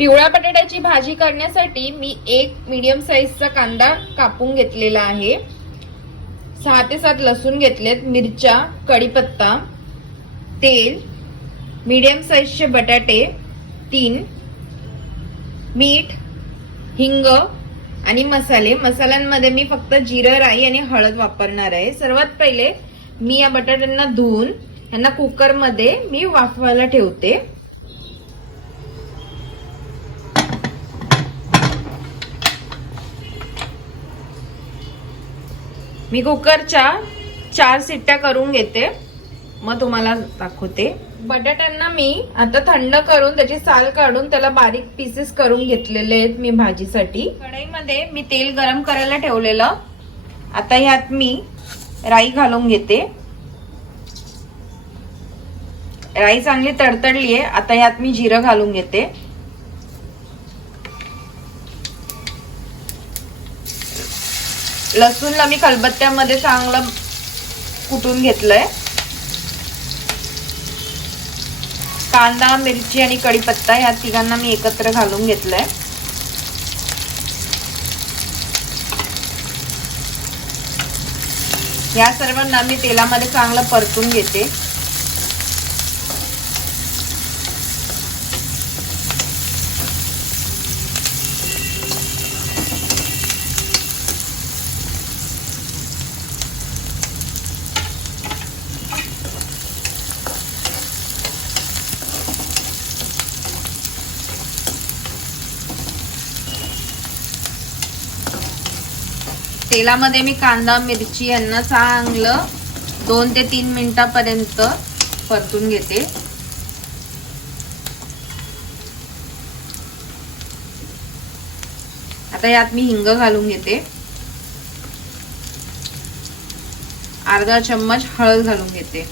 पिवळ्या बटाट्याची भाजी करण्यासाठी मी एक मीडियम साईजचा कांदा कापून घेतलेला आहे. सहा ते सात लसूण घेतलेत मिरच्या कढीपत्ता तेल मीडियम साईजचे बटाटे तीन मीठ हिंग आणि मसाले. मसाल्यांमध्ये मी फक्त जिरं राई आणि हळद वापरणार आहे. सर्वात पहिले मी या बटाट्यांना धुवून यांना कुकरमध्ये मी वाफवायला ठेवते. मी कुकरच्या चार सिट्ट्या करून घेते. मग तुम्हाला दाखवते. बटाट्यांना मी आता थंड करून त्याची साल काढून त्याला बारीक पीसेस करून घेतलेले आहेत मी भाजीसाठी. कढईमध्ये मी तेल गरम करायला ठेवलेलं. आता ह्यात मी राई घालून घेते. राई चांगली तडतडली आहे आता ह्यात मी जिरं घालून घेते. लसूणला मी खलबत्त्यामध्ये चांगलं कुटून घेतलंय. कांदा मिरची आणि कढीपत्ता ह्या तिघांना मी एकत्र घालून घेतलंय. या सर्वांना मी तेलामध्ये चांगलं परतून घेते. तेलामध्ये मी कांदा मिरची यांना चांगलं दोन ते तीन मिनिटापर्यंत परतून घेते. आता यात मी हिंग घालून घेते. अर्धा चम्मच हळद घालून घेते.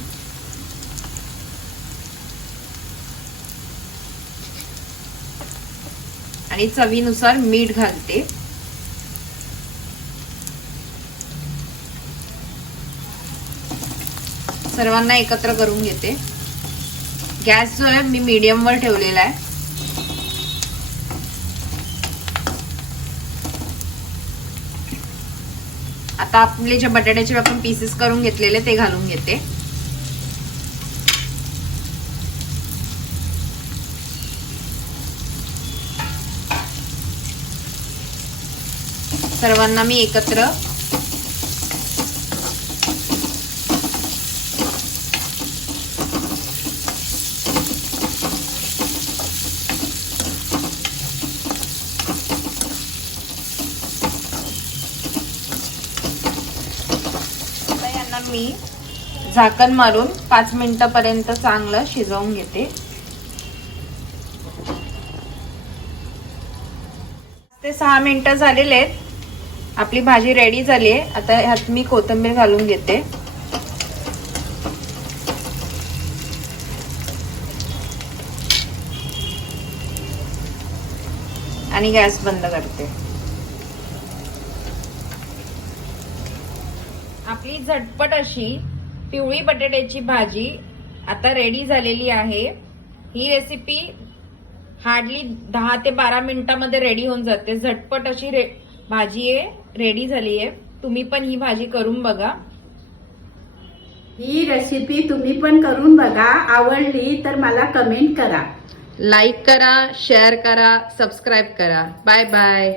आणि चवीनुसार मीठ घालते. सर्वांना एकत्र करून घेते. गॅस जो आहे मी मिडियमवर ठेवलेला आहे. आता आपले जे बटाट्याचे आपण पीसेस करून घेतलेले ते घालून घेते. सर्वांना मी एकत्र आता यांना मी झाकण मारून पाच मिनटापर्यंत चांगलं शिजवून घेते. ते सहा मिनिटं झालेले आहेत आपली भाजी रेडी झाली आहे. आता ह्यात मी कोथिंबीर घालून घेते. आणि गॅस बंद करते. आपली झटपट अशी पिवळी बटाट्याची भाजी आता रेडी झालेली आहे. ही रेसिपी हार्डली दहा ते बारा मिनिटामध्ये रेडी होऊन जाते. झटपट अशी रे भाजी आहे रेडी झाली आहे. तुम्ही पण ही भाजी करून बघा. ही रेसिपी तुम्ही पण करून बघा. आवडली तर मला कमेंट करा. लाईक करा शेअर करा सबस्क्राईब करा. Bye bye